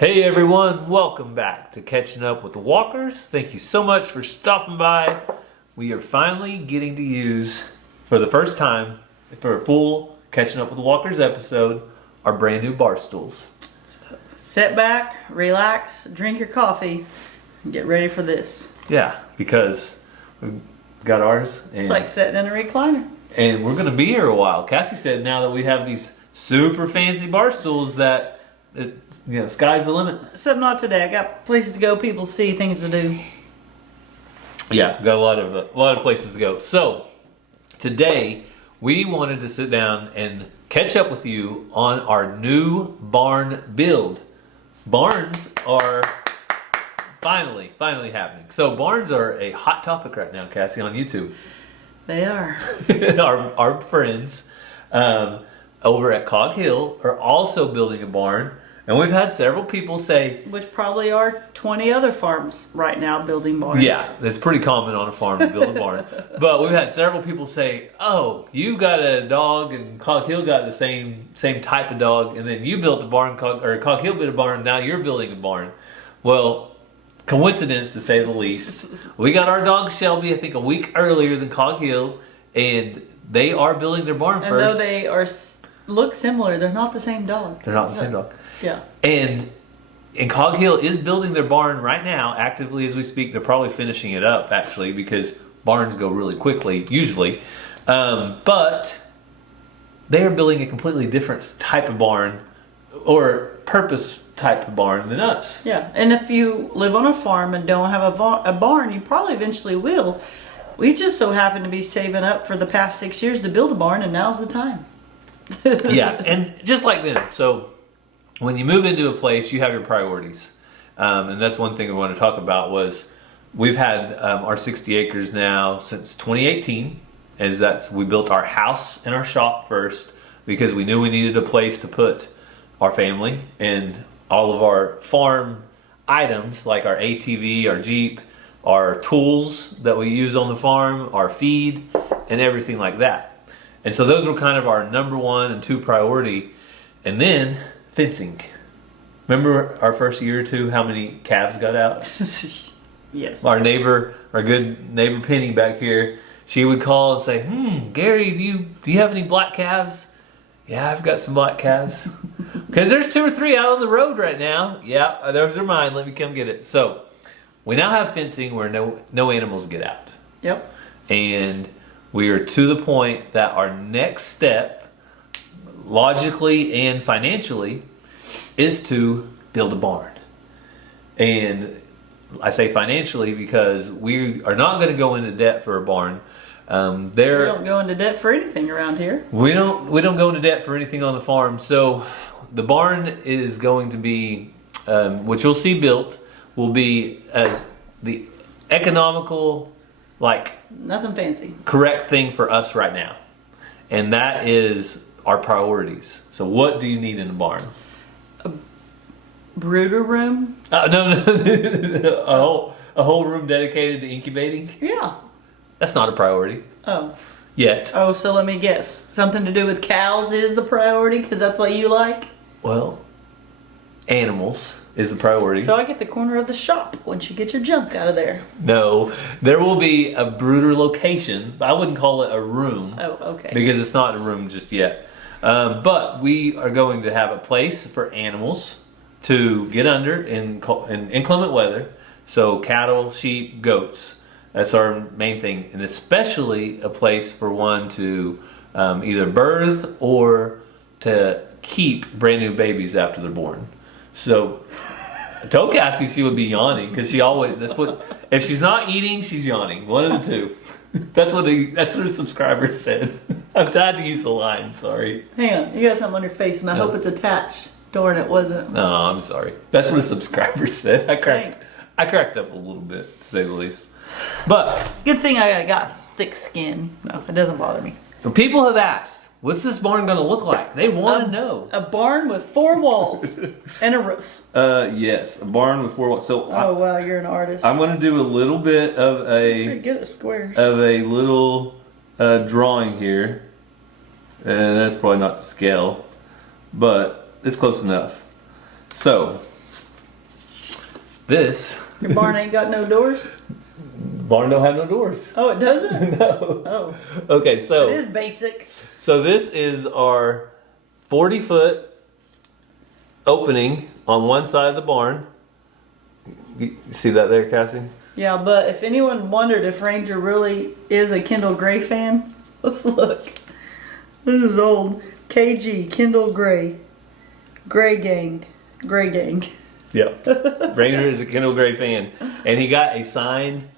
Hey everyone, welcome back to Catching Up with the Walkers. Thank you so much for stopping by. We are finally getting to use, for the first time, for a full Catching Up with the Walkers episode, our brand new bar stools. Sit back, relax, drink your coffee, and get ready for this. Yeah, because we've got ours. And, it's like sitting in a recliner. And we're going to be here a while. Cassie said now that we have these super fancy bar stools that sky's the limit. Except not today. I got places to go, people to see, things to do. Yeah, got a lot of places to go. So today we wanted to sit down and catch up with you on our new barn build. Barns are finally happening. So barns are a hot topic right now, Cassie, on YouTube. They are. our friends over at Cog Hill are also building a barn. And we've had several people say... Which probably are 20 other farms right now building barns. Yeah, it's pretty common on a farm to build a barn. But we've had several people say, oh, you got a dog and Cog Hill got the same type of dog. And then you built a barn, Cog Hill built a barn, now you're building a barn. Well, coincidence to say the least. We got our dog Shelby, I think, a week earlier than Cog Hill. And they are building their barn first. And though they look similar, they're not the same dog. They're not the same dog. Yeah. And Cog Hill is building their barn right now, actively as we speak. They're probably finishing it up, actually, because barns go really quickly, usually. But they are building a completely different type of barn, or purpose type of barn than us. Yeah, and if you live on a farm and don't have a barn, you probably eventually will. We just so happen to be saving up for the past 6 years to build a barn, and now's the time. Yeah, and just like them. So when you move into a place, you have your priorities. And that's one thing we want to talk about was we've had our 60 acres now since 2018. We built our house and our shop first because we knew we needed a place to put our family and all of our farm items like our ATV, our Jeep, our tools that we use on the farm, our feed, and everything like that. And so those were kind of our number 1 and 2 priority. And then fencing. Remember our first year or two, how many calves got out? Yes. Our good neighbor Penny back here, she would call and say, Gary, do you have any black calves? Yeah, I've got some black calves. Because there's 2 or 3 out on the road right now. Yeah, those are mine. Let me come get it. So we now have fencing where no animals get out. Yep. And we are to the point that our next step, logically and financially, is to build a barn. And I say financially because we are not going to go into debt for a barn. We don't go into debt for anything around here. We don't go into debt for anything on the farm. So the barn is going to be, which you'll see built, will be as the economical, nothing fancy, correct thing for us right now. And that is our priorities. So what do you need in a barn? A brooder room? No. a whole room dedicated to incubating? Yeah. That's not a priority. Oh. Yet. Oh, so let me guess. Something to do with cows is the priority because that's what you like? Well, animals is the priority. So I get the corner of the shop once you get your junk out of there. No, there will be a brooder location. I wouldn't call it a room. Oh, okay. Because it's not a room just yet. But we are going to have a place for animals to get under in inclement weather. So cattle, sheep, goats. That's our main thing. And especially a place for one to either birth or to keep brand new babies after they're born. So I told Cassie she would be yawning because if she's not eating, she's yawning. One of the two. That's what her subscribers said. I'm tired to use the line, sorry. Hang on, you got something on your face and I hope it's attached. Darn, it wasn't. No, I'm sorry. That's what a subscriber said. I cracked up a little bit, to say the least. But good thing I got thick skin. No, it doesn't bother me. So people have asked, what's this barn going to look like? They want to know. A barn with 4 walls and a roof. Yes, a barn with 4 walls. So wow, you're an artist. I'm going to do a little bit of pretty good at squares. Of a little drawing here. And that's probably not to scale, but it's close enough. So this Your barn ain't got no doors? barn don't have no doors. Oh, it doesn't? No. Oh, Okay, so it is basic. so this is our 40-foot opening on one side of the barn. You see that there, Cassie? Yeah, but if anyone wondered if Ranger really is a Kendall Gray fan, look. This is old. KG, Kendall Gray. Gray Gang. Gray Gang. Yep. Ranger is a Kendall Gray fan. And he got a signed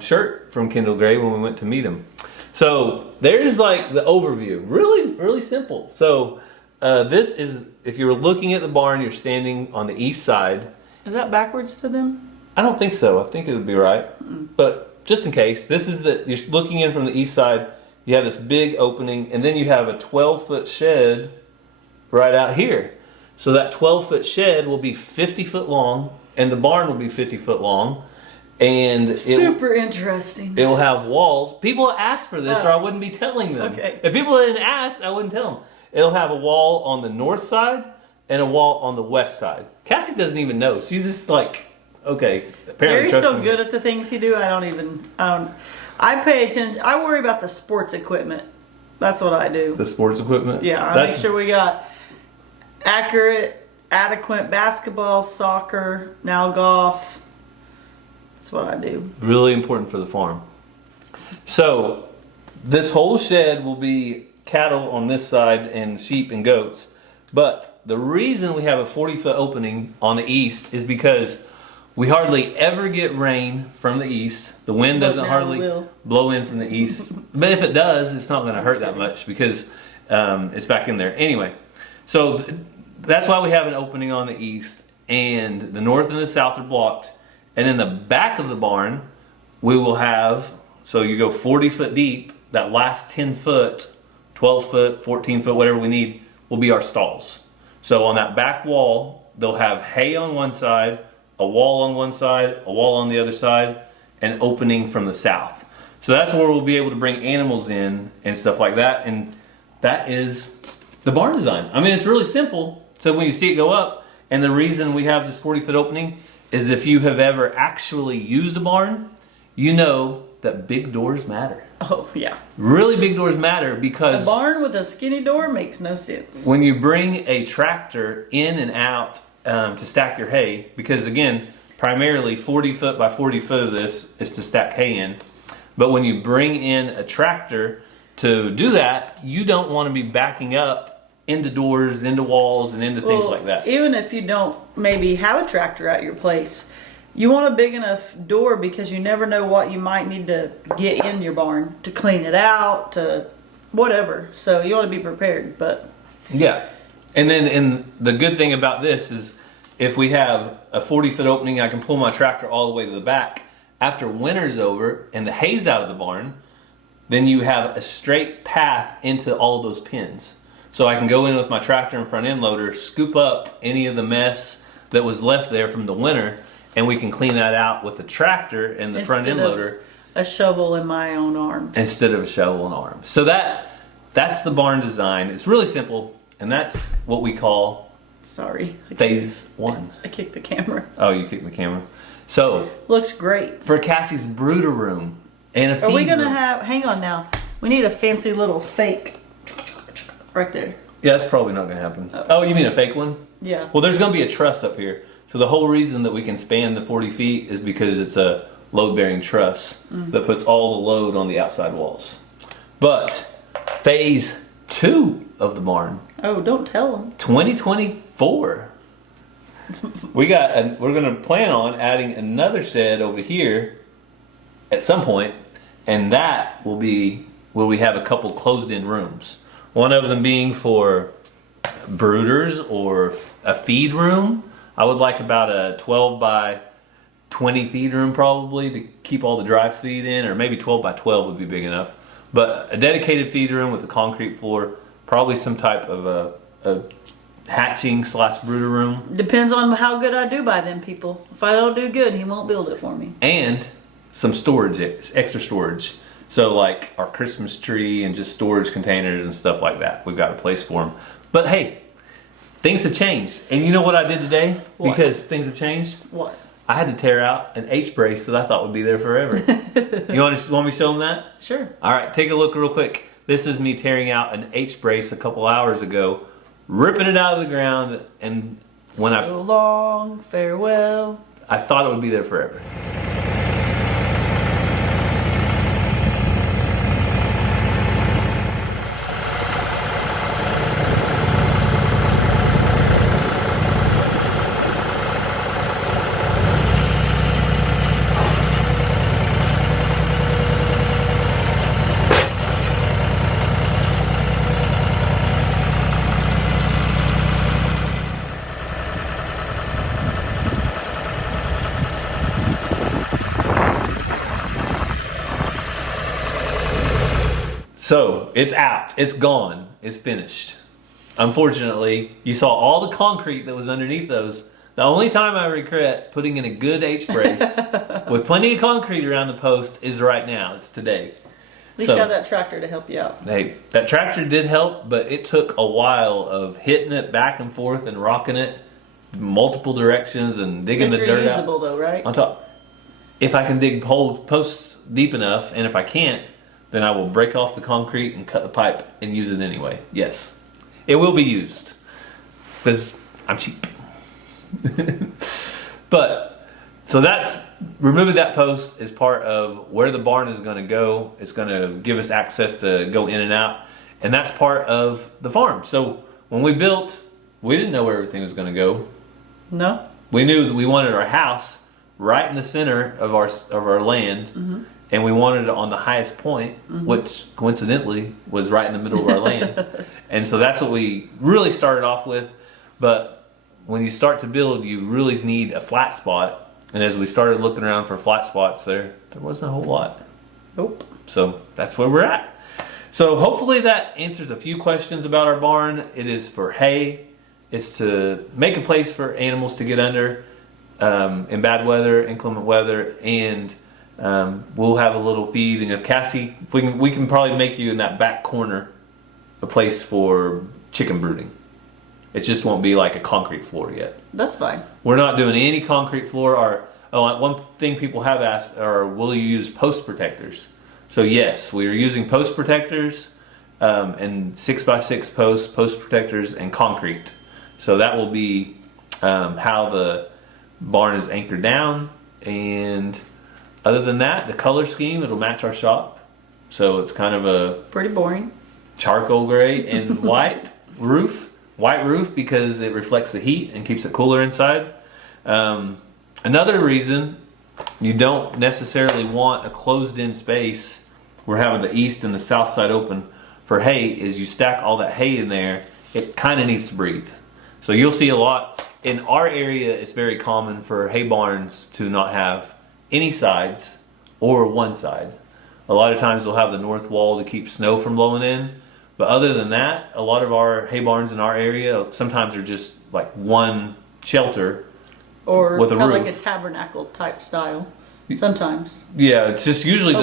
shirt from Kendall Gray when we went to meet him. So there's like the overview. Really, really simple. So this is, if you were looking at the barn, you're standing on the east side. Is that backwards to them? I don't think so. I think it would be right. But just in case, this is you're looking in from the east side. You have this big opening, and then you have a 12-foot shed right out here. So that 12-foot shed will be 50 foot long, and the barn will be 50 foot long. And super interesting. It will have walls. People ask for this, or I wouldn't be telling them. Okay. If people didn't ask, I wouldn't tell them. It'll have a wall on the north side and a wall on the west side. Cassie doesn't even know. She's just like, okay. Apparently, Gary's so good at the things he do. I pay attention. I worry about the sports equipment. That's what I do. The sports equipment. Yeah, I make sure we got adequate basketball, soccer, now golf. That's what I do. Really important for the farm. So this whole shed will be cattle on this side and sheep and goats. But the reason we have a 40-foot opening on the east is because we hardly ever get rain from the east. The wind doesn't hardly blow in from the east. But if it does, it's not going to hurt that much because it's back in there. Anyway, so that's why we have an opening on the east. And the north and the south are blocked. And in the back of the barn, we will have, so you go 40 foot deep, that last 10 foot, 12 foot, 14 foot, whatever we need, will be our stalls. So on that back wall, they'll have hay on one side, a wall on one side, a wall on the other side, and opening from the south. So that's where we'll be able to bring animals in and stuff like that. And that is the barn design. I mean, it's really simple. So when you see it go up, and the reason we have this 40-foot opening is if you have ever actually used a barn, you know that big doors matter. Oh, yeah. Really big doors matter because a barn with a skinny door makes no sense. When you bring a tractor in and out to stack your hay, because again, primarily 40 foot by 40 foot of this is to stack hay in. But when you bring in a tractor to do that, you don't want to be backing up into doors, into walls, and into things like that. Even if you don't maybe have a tractor at your place, you want a big enough door because you never know what you might need to get in your barn to clean it out, to whatever. So you want to be prepared. But yeah. And the good thing about this is if we have a 40-foot opening, I can pull my tractor all the way to the back. After winter's over and the hay's out of the barn, then you have a straight path into all of those pins. So I can go in with my tractor and front end loader, scoop up any of the mess that was left there from the winter, and we can clean that out with the tractor and the front end loader. A shovel in my own arms. Instead of a shovel and arm. So that's the barn design. It's really simple, and that's what we call phase one. I kicked the camera. Oh, you kicked the camera. So looks great. For Cassie's brooder room and a feed room. Are we gonna have? Hang on now. We need a fancy little fake right there. Yeah, that's probably not gonna happen. Oh, you mean a fake one? Yeah. Well, there's gonna be a truss up here. So the whole reason that we can span the 40 feet is because it's a load-bearing truss that puts all the load on the outside walls. But phase 2 of the barn. Oh, don't tell them. 2024. We're going to plan on adding another shed over here at some point, and that will be where we have a couple closed-in rooms. One of them being for brooders or a feed room. I would like about a 12 by 20 feed room probably to keep all the dry feed in, or maybe 12 by 12 would be big enough. But a dedicated feed room with a concrete floor, probably some type of a hatching / brooder room. Depends on how good I do by them people. If I don't do good, he won't build it for me. And some storage, extra storage. So like our Christmas tree and just storage containers and stuff like that. We've got a place for them. But hey, things have changed. And you know what I did today? What? Because things have changed? What? I had to tear out an H brace that I thought would be there forever. You want me to show them that? Sure. All right, take a look real quick. This is me tearing out an H brace a couple hours ago, ripping it out of the ground, and when So long, farewell. I thought it would be there forever. So it's out, it's gone, it's finished. Unfortunately, you saw all the concrete that was underneath those. The only time I regret putting in a good H brace with plenty of concrete around the post is right now. It's today. At least you have that tractor to help you out. Hey, that tractor did help, but it took a while of hitting it back and forth and rocking it multiple directions and digging the dirt out. It's reusable though, right? On top. If I can dig posts deep enough, and if I can't, then I will break off the concrete and cut the pipe and use it anyway. Yes, it will be used because I'm cheap. But so that's removing that post is part of where the barn is going to go. It's going to give us access to go in and out, and that's part of the farm. So when we built, we didn't know where everything was going to go. No. We knew that we wanted our house right in the center of our land. Mm-hmm. And we wanted it on the highest point, which coincidentally was right in the middle of our land. And so that's what we really started off with. But when you start to build, you really need a flat spot. And as we started looking around for flat spots there wasn't a whole lot. Nope. So that's where we're at. So hopefully that answers a few questions about our barn. It is for hay. It's to make a place for animals to get under in bad weather, inclement weather, and we'll have a little feed, and if Cassie, we can probably make you in that back corner a place for chicken brooding. It just won't be like a concrete floor yet. That's fine. We're not doing any concrete floor. One thing people have asked are, will you use post protectors? So yes, we are using post protectors and 6x6 post protectors and concrete. So that will be how the barn is anchored down. And other than that, the color scheme, it'll match our shop. So it's kind of a pretty boring charcoal gray and white roof. White roof because it reflects the heat and keeps it cooler inside. Another reason you don't necessarily want a closed-in space, we're having the east and the south side open for hay, is you stack all that hay in there, it kind of needs to breathe. So you'll see a lot. In our area, it's very common for hay barns to not have any sides or one side. A lot of times they'll have the north wall to keep snow from blowing in. But other than that, a lot of our hay barns in our area sometimes are just like one shelter or with a kind roof. of like a tabernacle type style. Sometimes. Yeah, it's just usually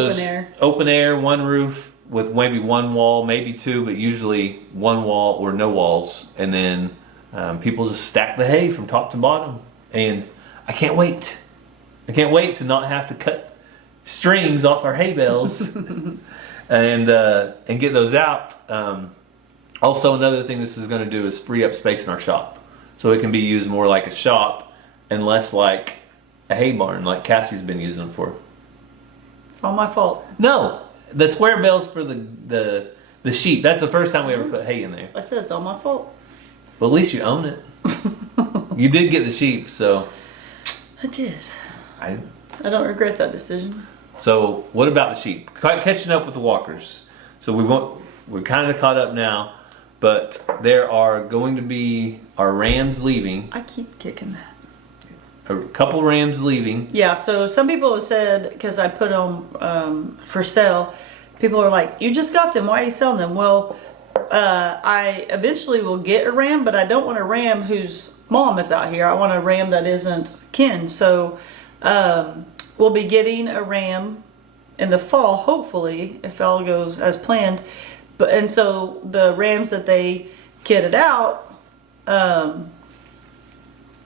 open air, one roof with maybe one wall, maybe two, but usually one wall or no walls. And then people just stack the hay from top to bottom. And I can't wait. I can't wait to not have to cut strings off our hay bales and get those out. Also, another thing this is going to do is free up space in our shop, so it can be used more like a shop and less like a hay barn, like Cassie's been using for. It's all my fault. No, the square bales for the sheep. That's the first time we ever put hay in there. I said it's all my fault. Well, at least you own it. You did get the sheep, so. I did. I don't regret that decision. So what about the sheep? Catching up with the walkers. So we're kind of caught up now, but there are going to be our rams leaving. I keep kicking that. A couple rams leaving. Yeah, so some people have said, because I put them for sale, people are like, you just got them, why are you selling them? Well, I eventually will get a ram, but I don't want a ram whose mom is out here. I want a ram that isn't kin. So we'll be getting a ram in the fall, hopefully, if all goes as planned. And so the rams that they kitted out,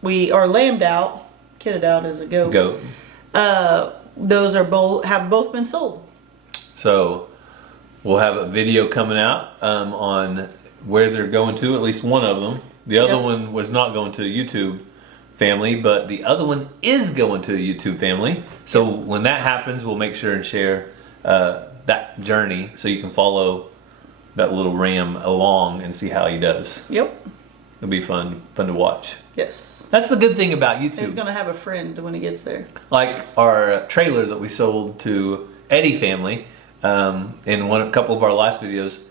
we are lambed out, kitted out as a goat. Those are have both been sold. So we'll have a video coming out on where they're going to, at least one of them. The other one was not going to a YouTube family, but the other one is going to a YouTube family. So when that happens, we'll make sure and share that journey so you can follow that little ram along and see how he does. Yep. It'll be fun to watch. Yes. That's the good thing about YouTube. He's gonna have a friend when he gets there. Like our trailer that we sold to Eddie family in a couple of our last videos.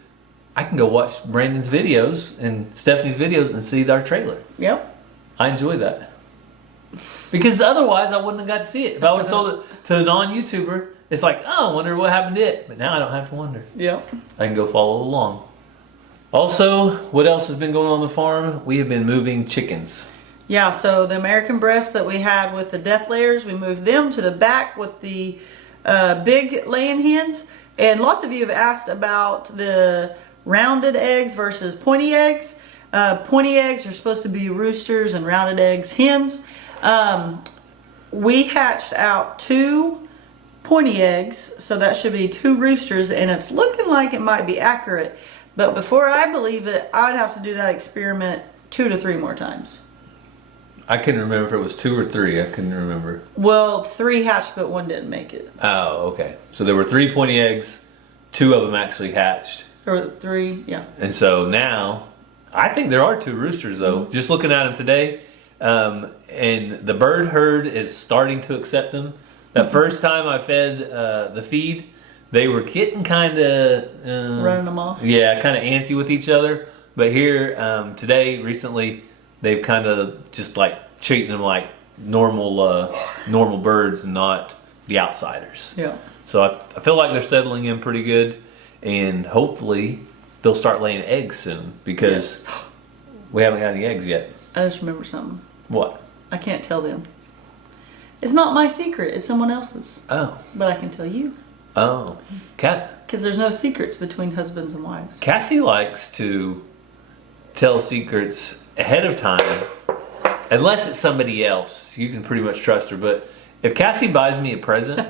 I can go watch Brandon's videos and Stephanie's videos and see our trailer. Yep. I enjoy that. Because otherwise I wouldn't have got to see it. If I would have sold it to a non-YouTuber, it's like, oh, I wonder what happened to it. But now I don't have to wonder. Yep. I can go follow along. Also, what else has been going on the farm? We have been moving chickens. Yeah, so the American breasts that we had with the death layers, we moved them to the back with the big laying hens. And lots of you have asked about the rounded eggs versus pointy eggs. Pointy eggs are supposed to be roosters and rounded eggs hens. We hatched out 2 pointy eggs, so that should be 2 roosters, and it's looking like it might be accurate. But before I believe it, I'd have to do that experiment 2 to 3 more times. I couldn't remember if it was 2 or 3. I couldn't remember. Well, 3 hatched, but 1 didn't make it. Oh, okay. So there were 3 pointy eggs. 2 of them actually hatched. Or 3, yeah. And so now, I think there are 2 roosters though. Mm-hmm. Just looking at them today, and the bird herd is starting to accept them. That first time I fed the feed, they were getting kind of running them off. Yeah, kind of antsy with each other. But here today, recently, they've kind of just like treating them like normal birds and not the outsiders. Yeah. So I feel like they're settling in pretty good, and hopefully they'll start laying eggs soon because we haven't got any eggs yet. I just remember something. What? I can't tell them. It's not my secret. It's someone else's. Oh. But I can tell you. Oh. Because there's no secrets between husbands and wives. Cassie likes to tell secrets ahead of time. Unless it's somebody else, you can pretty much trust her. But if Cassie buys me a present,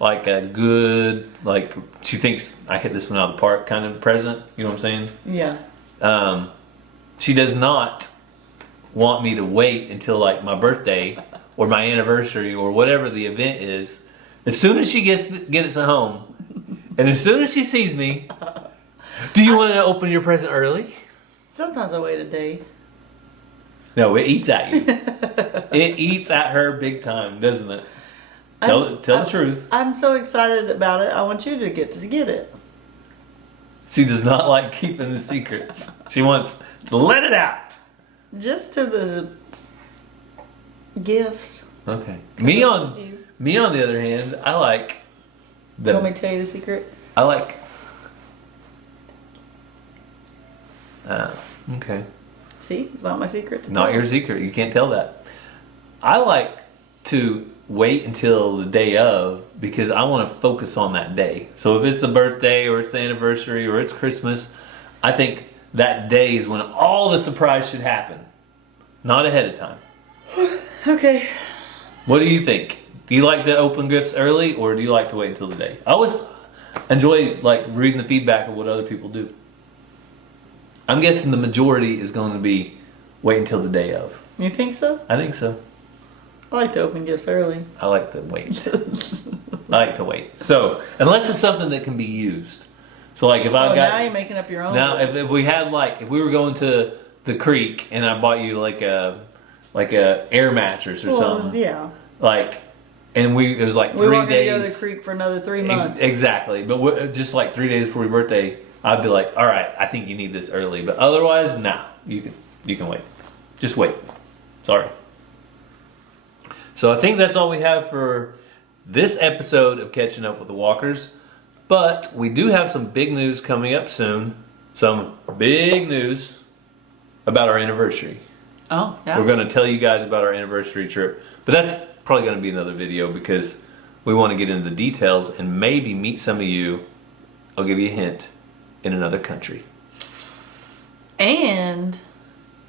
like a good, like she thinks I hit this one out of the park kind of present, you know what I'm saying? Yeah. She does not want me to wait until like my birthday or my anniversary or whatever the event is. As soon as she gets at home, and as soon as she sees me, do you want to open your present early? Sometimes I wait a day. No, it eats at you. It eats at her big time, doesn't it? Tell the truth. I'm so excited about it. I want you to get it. She does not like keeping the secrets. She wants to let it out. Just to the gifts. Okay. Me on the other hand, I like You want me to tell you the secret? I like. Okay. See, it's not my secret. Not your secret. You can't tell that. I like to wait until the day of because I want to focus on that day. So if it's the birthday or it's the anniversary or it's Christmas, I think that day is when all the surprise should happen. Not ahead of time. Okay. What do you think? Do you like to open gifts early or do you like to wait until the day? I always enjoy like reading the feedback of what other people do. I'm guessing the majority is going to be wait until the day of. You think so? I think so. I like to open gifts early. I like to wait. I like to wait. So, unless it's something that can be used. So, like if I've got... now you're making up your own Now, rules. if we had like... If we were going to the creek and I bought you like a air mattress or something. Yeah. Like... And it was like 3 days... We weren't going to go to the creek for another 3 months. Exactly. But just like 3 days before your birthday, I'd be like, all right, I think you need this early. But otherwise, nah. You can wait. Just wait. Sorry. So I think that's all we have for this episode of Catching Up with the Walkers. But we do have some big news coming up soon. Some big news about our anniversary. Oh, yeah. We're going to tell you guys about our anniversary trip. But that's probably going to be another video because we want to get into the details and maybe meet some of you. I'll give you a hint. In another country. And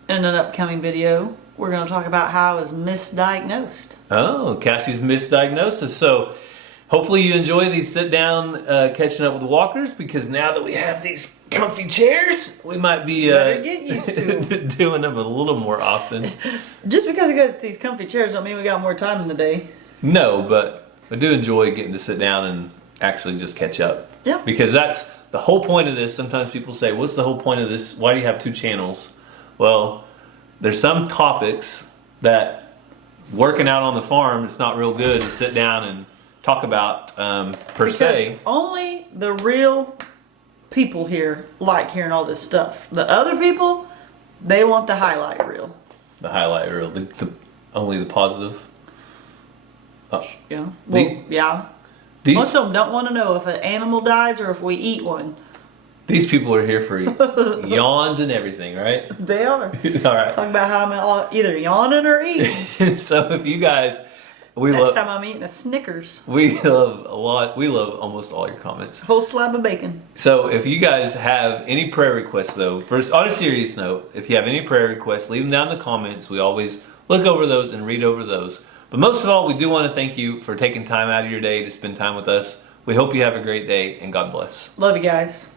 in an upcoming video, we're going to talk about how I was misdiagnosed. Oh, Cassie's misdiagnosis. So hopefully you enjoy these sit down catching up with walkers, because now that we have these comfy chairs, we might be Better get used to them. doing them a little more often. Just because we got these comfy chairs don't mean we got more time in the day. No, but I do enjoy getting to sit down and actually just catch up. Yeah. Because that's the whole point of this. Sometimes people say, what's the whole point of this? Why do you have 2 channels? Well, there's some topics that working out on the farm, it's not real good to sit down and talk about per se. Because only the real people here like hearing all this stuff. The other people, they want the highlight reel. The highlight reel, only the positive. Oh. Yeah. Well, yeah. These, Most of them don't want to know if an animal dies or if we eat one. these people are here for yawns and everything, right? They are. All right. Talking about how I'm either yawning or eating. So if you guys, Next time I'm eating a Snickers. we love almost all your comments. Whole slab of bacon. So if you guys have any prayer requests, though, first on a serious note, if you have any prayer requests, leave them down in the comments. We always look over those and read over those. But most of all, we do want to thank you for taking time out of your day to spend time with us. We hope you have a great day, and God bless. Love you guys.